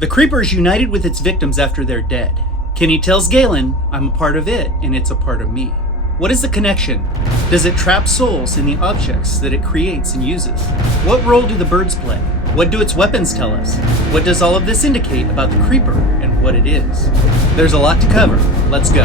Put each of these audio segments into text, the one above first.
The Creeper's united with its victims after they're dead. kiII tells Galen, I'm a part of it, and it's a part of me. What is the connection? Does it trap souls in the objects that it creates and uses? What role do the birds play? What do its weapons tell us? What does all of this indicate about the Creeper and what it is? There's a lot to cover. Let's go.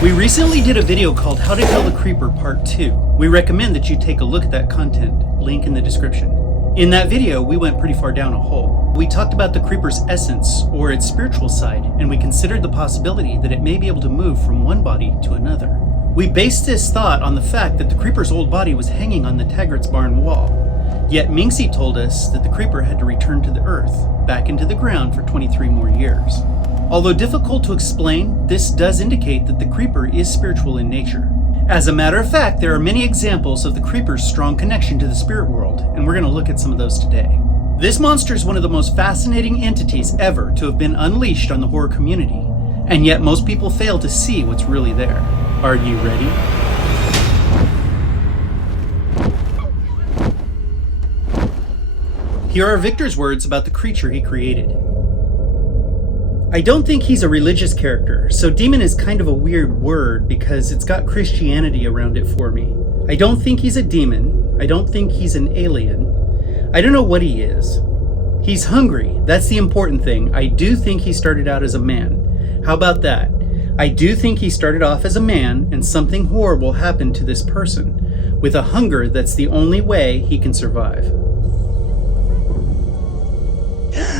We recently did a video called How to Kill the Creeper Part 2. We recommend that you take a look at that content, link in the description. In that video, we went pretty far down a hole. We talked about the Creeper's essence, or its spiritual side, and we considered the possibility that it may be able to move from one body to another. We based this thought on the fact that the Creeper's old body was hanging on the Taggart's barn wall. Yet Minxie told us that the Creeper had to return to the earth, back into the ground for 23 more years. Although difficult to explain, this does indicate that the Creeper is spiritual in nature. As a matter of fact, there are many examples of the Creeper's strong connection to the spirit world, and we're going to look at some of those today. This monster is one of the most fascinating entities ever to have been unleashed on the horror community, and yet most people fail to see what's really there. Are you ready? Here are Victor's words about the creature he created. I don't think he's a religious character, so demon is kind of a weird word because it's got Christianity around it for me. I don't think he's a demon. I don't think he's an alien. I don't know what he is. He's hungry. That's the important thing. I do think he started out as a man. How about that? I do think he started off as a man and something horrible happened to this person, with a hunger that's the only way he can survive.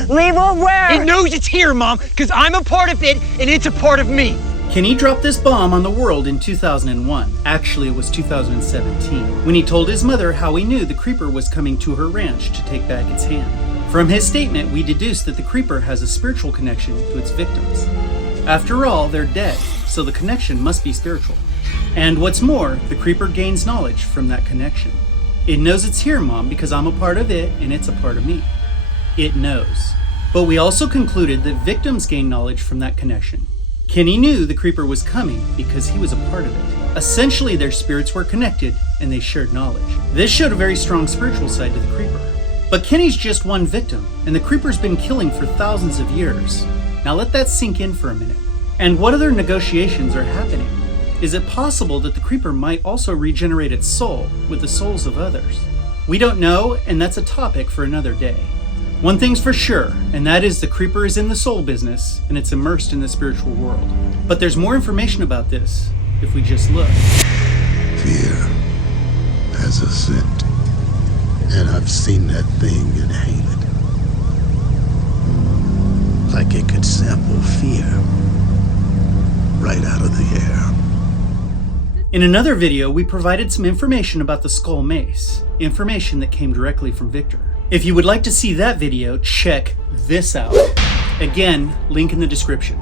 Leave her where? It knows it's here, Mom, because I'm a part of it, and it's a part of me. kiII dropped this bomb on the world in 2001. Actually, it was 2017, when he told his mother how he knew the Creeper was coming to her ranch to take back its hand. From his statement, we deduced that the Creeper has a spiritual connection to its victims. After all, they're dead, so the connection must be spiritual. And what's more, the Creeper gains knowledge from that connection. It knows it's here, Mom, because I'm a part of it, and it's a part of me. It knows. But we also concluded that victims gain knowledge from that connection. kiII knew the Creeper was coming because he was a part of it. Essentially, their spirits were connected and they shared knowledge. This showed a very strong spiritual side to the Creeper. But kiII's just one victim, and the Creeper's been killing for thousands of years. Now let that sink in for a minute. And what other negotiations are happening? Is it possible that the Creeper might also regenerate its soul with the souls of others? We don't know, and that's a topic for another day. One thing's for sure, and that is the Creeper is in the soul business, and it's immersed in the spiritual world. But there's more information about this, if we just look. Fear has a scent, and I've seen that thing and hate it. Like it could sample fear right out of the air. In another video, we provided some information about the skull mace, information that came directly from Victor. If you would like to see that video, check this out. Again, link in the description.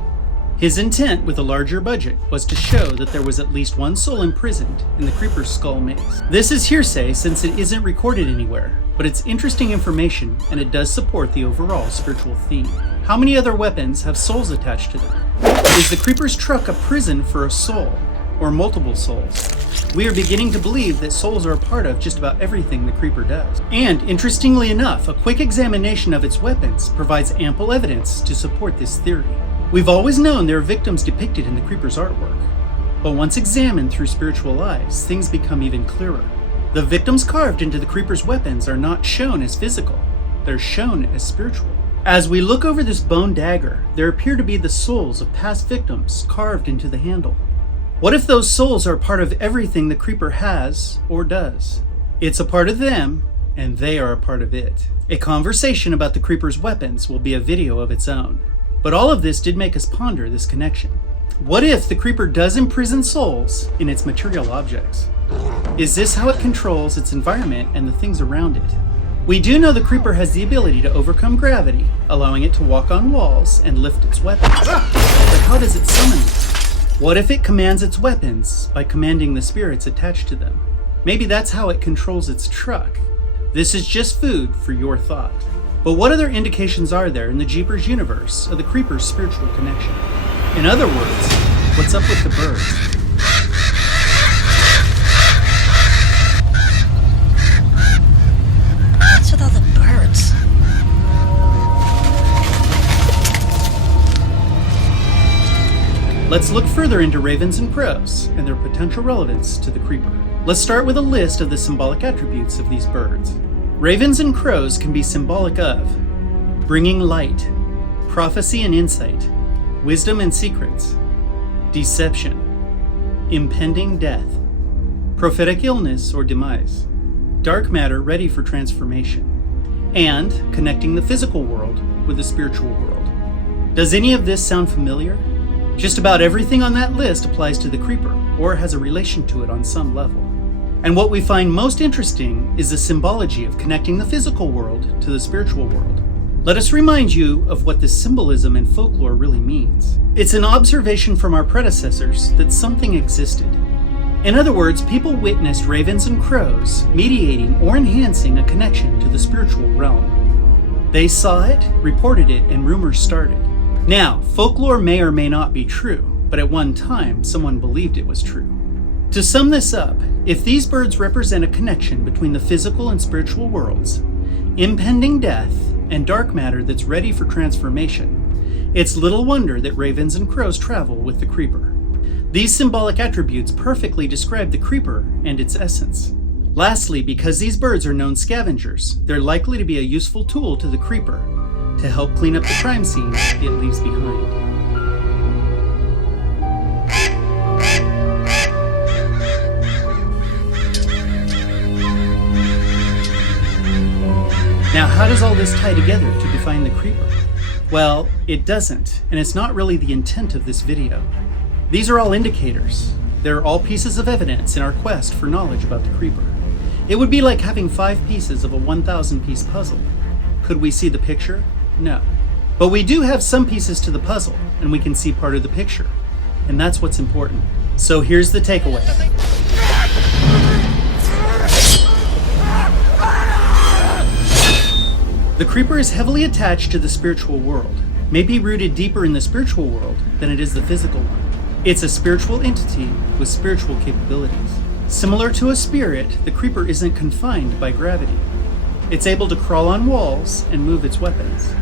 His intent with a larger budget was to show that there was at least one soul imprisoned in the Creeper's skull mace. This is hearsay since it isn't recorded anywhere, but it's interesting information and it does support the overall spiritual theme. How many other weapons have souls attached to them? Is the Creeper's truck a prison for a soul, or multiple souls? We are beginning to believe that souls are a part of just about everything the Creeper does. And interestingly enough, a quick examination of its weapons provides ample evidence to support this theory. We've always known there are victims depicted in the Creeper's artwork, but once examined through spiritual eyes, things become even clearer. The victims carved into the Creeper's weapons are not shown as physical, they're shown as spiritual. As we look over this bone dagger, there appear to be the souls of past victims carved into the handle. What if those souls are part of everything the Creeper has or does? It's a part of them, and they are a part of it. A conversation about the Creeper's weapons will be a video of its own. But all of this did make us ponder this connection. What if the Creeper does imprison souls in its material objects? Is this how it controls its environment and the things around it? We do know the Creeper has the ability to overcome gravity, allowing it to walk on walls and lift its weapons. But how does it summon them? What if it commands its weapons by commanding the spirits attached to them? Maybe that's how it controls its truck. This is just food for your thought. But what other indications are there in the Jeepers universe of the Creeper's spiritual connection? In other words, what's up with the birds? Let's look further into ravens and crows and their potential relevance to the creeper. Let's start with a list of the symbolic attributes of these birds. Ravens and crows can be symbolic of bringing light, prophecy and insight, wisdom and secrets, deception, impending death, prophetic illness or demise, dark matter ready for transformation, and connecting the physical world with the spiritual world. Does any of this sound familiar? Just about everything on that list applies to the creeper or has a relation to it on some level. And what we find most interesting is the symbology of connecting the physical world to the spiritual world. Let us remind you of what this symbolism and folklore really means. It's an observation from our predecessors that something existed. In other words, people witnessed ravens and crows mediating or enhancing a connection to the spiritual realm. They saw it, reported it, and rumors started. Now, folklore may or may not be true, but at one time, someone believed it was true. To sum this up, if these birds represent a connection between the physical and spiritual worlds, impending death, and dark matter that's ready for transformation, it's little wonder that ravens and crows travel with the creeper. These symbolic attributes perfectly describe the creeper and its essence. Lastly, because these birds are known scavengers, they're likely to be a useful tool to the creeper to help clean up the crime scene it leaves behind. Now, how does all this tie together to define the creeper? Well, it doesn't, and it's not really the intent of this video. These are all indicators. They're all pieces of evidence in our quest for knowledge about the creeper. It would be like having 5 pieces of a 1,000-piece puzzle. Could we see the picture? No. But we do have some pieces to the puzzle, and we can see part of the picture. And that's what's important. So here's the takeaway. The creeper is heavily attached to the spiritual world, maybe rooted deeper in the spiritual world than it is the physical one. It's a spiritual entity with spiritual capabilities. Similar to a spirit, the creeper isn't confined by gravity. It's able to crawl on walls and move its weapons.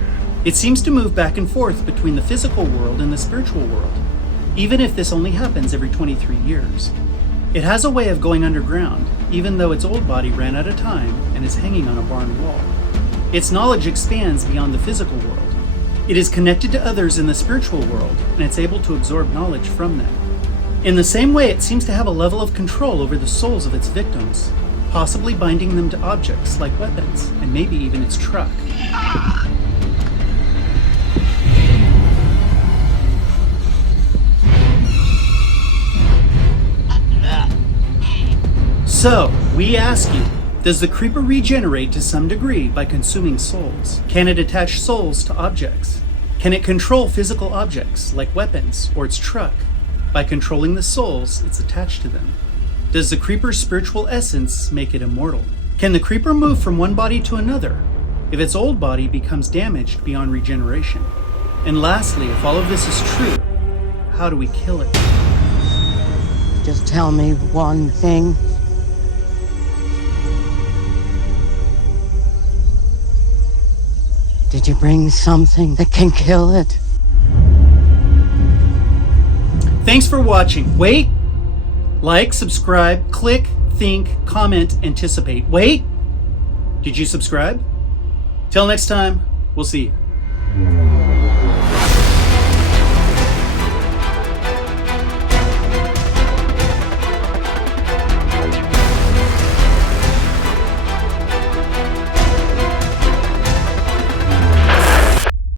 It seems to move back and forth between the physical world and the spiritual world, even if this only happens every 23 years. It has a way of going underground, even though its old body ran out of time and is hanging on a barn wall. Its knowledge expands beyond the physical world. It is connected to others in the spiritual world, and it's able to absorb knowledge from them. In the same way, it seems to have a level of control over the souls of its victims, possibly binding them to objects like weapons, and maybe even its truck. So, we ask you, does the creeper regenerate to some degree by consuming souls? Can it attach souls to objects? Can it control physical objects like weapons or its truck by controlling the souls it's attached to them? Does the creeper's spiritual essence make it immortal? Can the creeper move from one body to another if its old body becomes damaged beyond regeneration? And lastly, if all of this is true, how do we kill it? Just tell me one thing. Did you bring something that can kill it? Thanks for watching. Wait! Like, subscribe, click, think, comment, anticipate. Wait! Did you subscribe? Till next time, we'll see you.